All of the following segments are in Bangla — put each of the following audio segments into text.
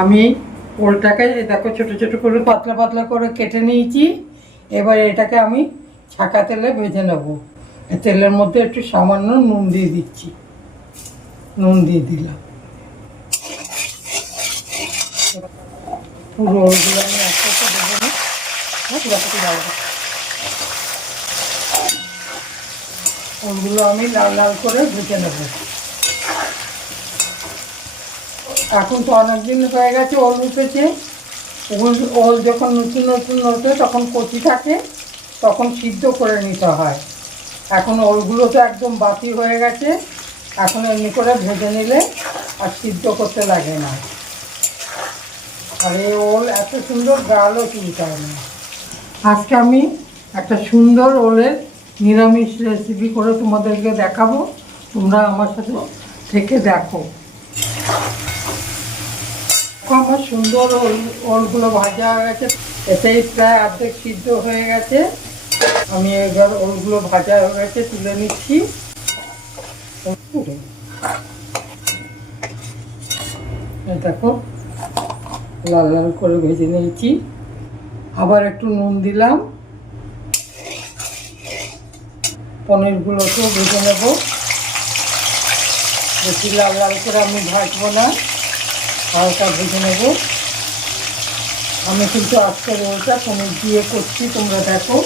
আমি ওলটাকে দেখো ছোট ছোট করে পাতলা পাতলা করে কেটে নিয়েছি। এবার এটাকে আমি ছাকা তেলে ভেজে নেব। তেলের মধ্যে একটু সামান্য নুন দিয়ে দিচ্ছি। নুন দিয়ে দিলাম। পুরো ওলগুলো আমি না হ্যাঁ, ওলগুলো আমি লাল লাল করে ভেজে নেব। এখন তো অনেক দিন হয়ে গেছে, ওল উঠেছে। ওল যখন নতুন নতুন ওঠে তখন কচি থাকে, তখন সিদ্ধ করে নিতে হয়। এখন ওলগুলো তো একদম বাতি হয়ে গেছে, এখন এমনি করে ভেজে নিলে আর সিদ্ধ করতে লাগে না। আর এই ওল এত সুন্দর গালও কিনতে হয় না। আজকে আমি একটা সুন্দর ওলের নিরামিষ রেসিপি করে তোমাদেরকে দেখাবো, তোমরা আমার সাথে থেকে দেখো। আমার সুন্দর ওল ওলগুলো ভাজা হয়ে গেছে। এতেই প্রায় অর্ধেক সিদ্ধ হয়ে গেছে। আমি এবার ওলগুলো ভাজা হয়ে গেছে, তুলে নিচ্ছি। দেখো, লাল লাল করে ভেজে নিয়েছি। আবার একটু নুন দিলাম। পনিরগুলোকেও ভেজে নেব। বেশি লাল লাল করে আমি ভাজবো না। হালকা ভেজে নেব। আমি কিন্তু আজকে রোলটা পনির দিয়ে করছি, তোমরা দেখো।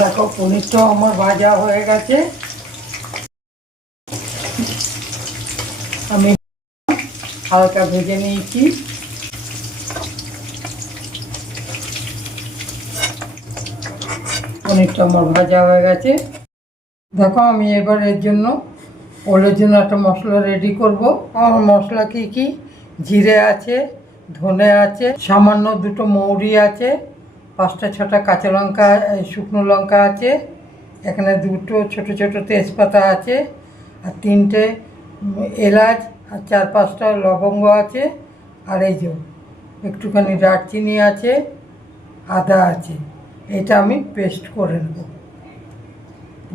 দেখো, পনিরটাও আমার ভাজা হয়ে গেছে। আমি হালকা ভেজে নিয়েছি। পনিরটা আমার ভাজা হয়ে গেছে। দেখো, আমি এবার এর জন্য ওলের জন্য একটা মশলা রেডি করব। আমার মশলা কি কি? জিরে আছে, ধনে আছে, সামান্য দুটো মৌরি আছে, পাঁচটা ছটা কাঁচা লঙ্কা শুকনো লঙ্কা আছে, এখানে দুটো ছোট ছোট তেজপাতা আছে, আর তিনটে এলাচ, আর চার পাঁচটা লবঙ্গ আছে, আর এই যে একটুখানি দারচিনি আছে, আদা আছে। এটা আমি পেস্ট করে নেব।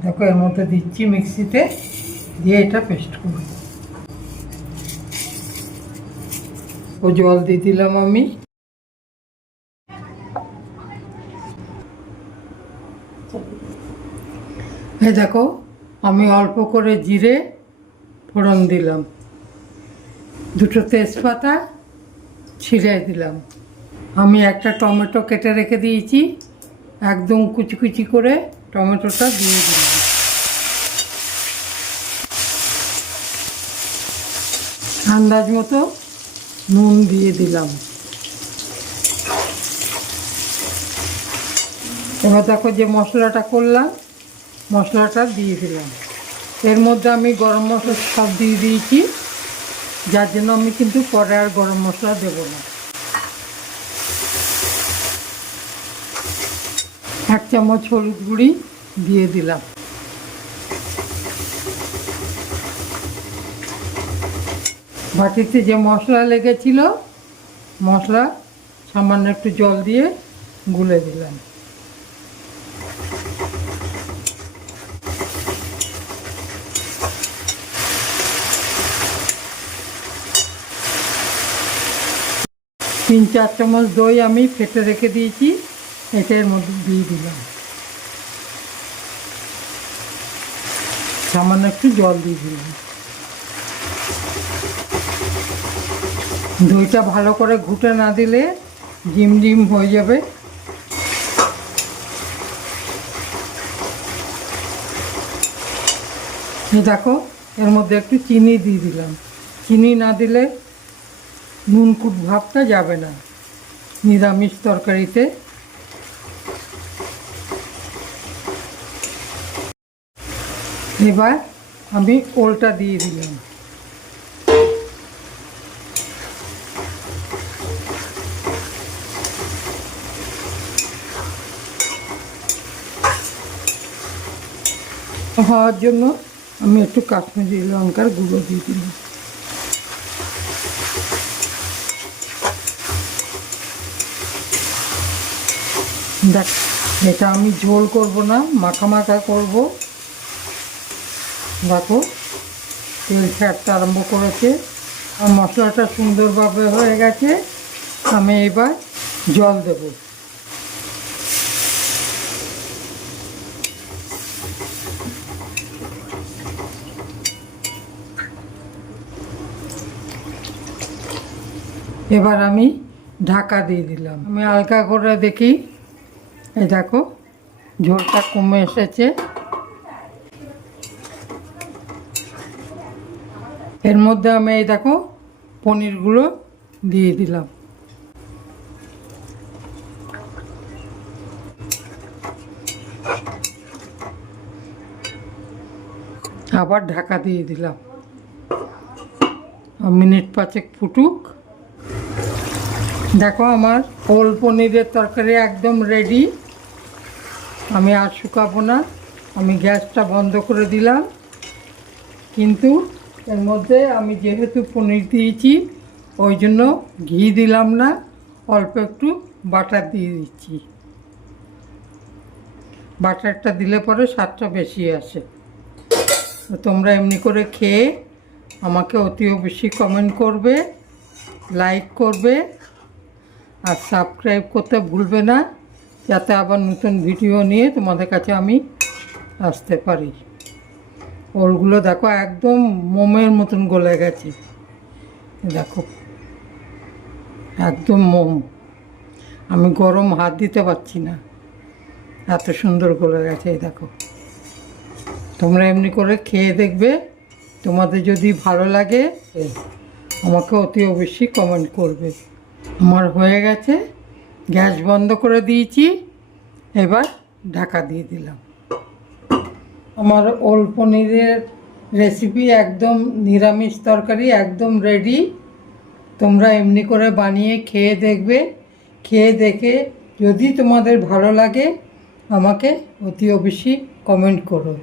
দেখো এর মধ্যে দিচ্ছি মিক্সিতে, দিয়ে এটা পেস্ট করব। ও জল দিয়ে দিলাম আমি। এই দেখো, আমি অল্প করে জিরে ফোড়ন দিলাম। দুটো তেজপাতা ছিঁড়ে দিলাম। আমি একটা টমেটো কেটে রেখে দিয়েছি। একদম কুচি কুচি করে টমেটোটা দিয়ে দিলাম। আন্দাজ মতো নুন দিয়ে দিলাম। এবার দেখো যে মশলাটা করলাম, মশলাটা দিয়ে দিলাম। এর মধ্যে আমি গরম মশলা সব দিয়ে দিয়েছি, যার জন্য আমি কিন্তু পরে আর গরম মশলা দেবো না। এক চামচ হলুদ গুঁড়ি দিয়ে দিলাম। বাটিতে যে মশলা লেগেছিল, মশলা সামান্য একটু জল দিয়ে গুলে দিলাম। তিন চার চামচ দই আমি ফেটে রেখে দিয়েছি। এটার মধ্যে দিয়ে দিলাম। সামান্য একটু জল দিয়ে দিলাম। দইটা ভালো করে ঘুটে না দিলে জিম জিম হয়ে যাবে। দেখো, এর মধ্যে একটু চিনি দিয়ে দিলাম। চিনি না দিলে নুন কুট ভাবটা যাবে না। নিরামিষ তরকারিতে এবার আমি ওলটা দিয়ে দিলাম। হওয়ার জন্য আমি একটু কাশ্মীরি লঙ্কার গুঁড়ো দিয়ে দিলাম। দেখ, এটা আমি ঝোল করব না মাখা মাখা করব। দেখো, তেল ছাড়তে আরম্ভ করেছে। আর মশলাটা সুন্দরভাবে হয়ে গেছে। আমি এবার জল দেব। এবার আমি ঢাকা দিয়ে দিলাম। আমি হালকা করে দেখি। এই দেখো, ঝোলটা কমে এসেছে। এর মধ্যে আমি এই দেখো পনিরগুলো দিয়ে দিলাম। আবার ঢাকা দিয়ে দিলাম। মিনিট পাঁচেক ফুটুক। দেখো আমার ওল পনিরের তরকারি একদম রেডি আমি আর শুকাবো না। আমি গ্যাসটা বন্ধ করে দিলাম। কিন্তু এর মধ্যে আমি যেহেতু পনির দিয়েছি, ওই জন্য ঘি দিলাম না, অল্প একটু বাটার দিয়ে দিচ্ছি। বাটারটা দিলে পরে স্বাদটা বেশি আসে। তোমরা এমনি করে খেয়ে আমাকে অতি অবশ্যই কমেন্ট করবে লাইক করবে, আর সাবস্ক্রাইব করতে ভুলবে না, যাতে আবার নতুন ভিডিও নিয়ে তোমাদের কাছে আমি আসতে পারি। ওলগুলো দেখো, একদম মোমের মতন গলে গেছে। দেখো, একদম মোম। আমি গরম হাত দিতে পারছি না। এত সুন্দর গলে গেছে, এই দেখো। তোমরা এমনি করে খেয়ে দেখবে। তোমাদের যদি ভালো লাগে, আমাকে অতি অবশ্যই কমেন্ট করবে। আমার হয়ে গেছে, গ্যাস বন্ধ করে দিয়েছি। এবার ঢাকা দিয়ে দিলাম। আমার ওল পনিরের রেসিপি একদম নিরামিষ তরকারি, একদম রেডি তোমরা এমনি করে বানিয়ে খেয়ে দেখবে। খেয়ে দেখে যদি তোমাদের ভালো লাগে, আমাকে অতি অবশ্যই কমেন্ট করো।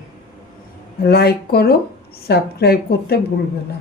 লাইক করো সাবস্ক্রাইব করতে ভুলবে না।